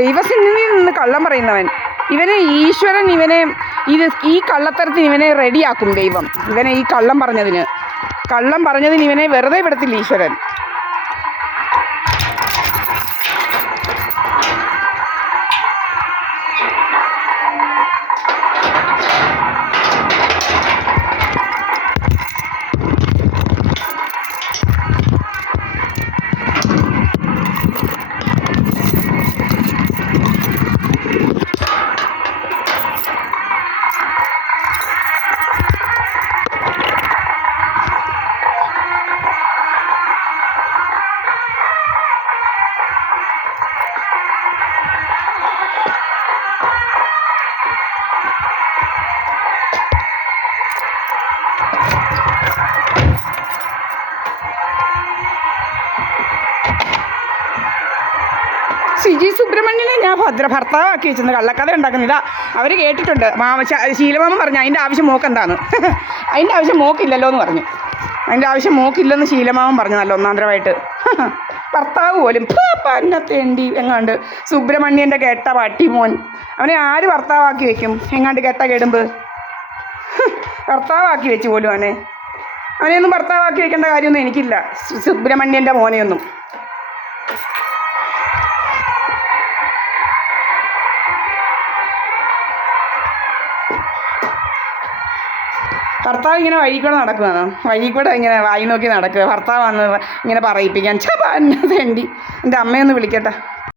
ദൈവസന്നിധിയിൽ നിന്ന് കള്ളം പറയുന്നവൻ, ഇവനെ ഈശ്വരൻ ഈ കള്ളത്തരത്തിന് ഇവനെ റെഡിയാക്കും ദൈവം. ഇവനെ ഈ കള്ളം പറഞ്ഞതിന് ഇവനെ വെറുതെ വിടത്തില്ല ഈശ്വരൻ. സിജി സുബ്രഹ്മണ്യനെ ഞാൻ ഭർത്താവാക്കി വെച്ചെന്ന് കള്ളക്കഥ ഉണ്ടാക്കുന്നില്ല. അവർ കേട്ടിട്ടുണ്ട്. ശീലമാമ പറഞ്ഞു അതിൻ്റെ ആവശ്യം മോക്കെന്താന്ന്. അതിൻ്റെ ആവശ്യം മോക്കില്ലല്ലോ എന്ന് പറഞ്ഞു. അതിൻ്റെ ആവശ്യം മോക്കില്ലെന്ന് ശീലമാമൻ പറഞ്ഞു നല്ല ഒന്നാന്തരമായിട്ട്. ഭർത്താവ് പോലും പന്നത്തേണ്ടി എങ്ങാണ്ട് സുബ്രഹ്മണ്യൻ്റെ കെട്ട പട്ടിമോൻ. അവനെ ആര് ഭർത്താവാക്കി വെക്കും? എങ്ങാണ്ട് കെട്ട കെടുമ്പ് ഭർത്താവാക്കി വെച്ച് പോലും അവനെയൊന്നും ഭർത്താവാക്കി വെക്കേണ്ട കാര്യമൊന്നും എനിക്കില്ല, സുബ്രഹ്മണ്യൻ്റെ മോനെയൊന്നും. ഭർത്താവ് ഇങ്ങനെ വഴി കൂടെ നടക്കുകയാണ്, വഴി കൂടെ ഇങ്ങനെ വായി നോക്കി നടക്കുക. ഭർത്താവാന്ന് ഇങ്ങനെ പറയിപ്പിക്കാൻ വേണ്ടി എൻ്റെ അമ്മയൊന്ന് വിളിക്കട്ടെ.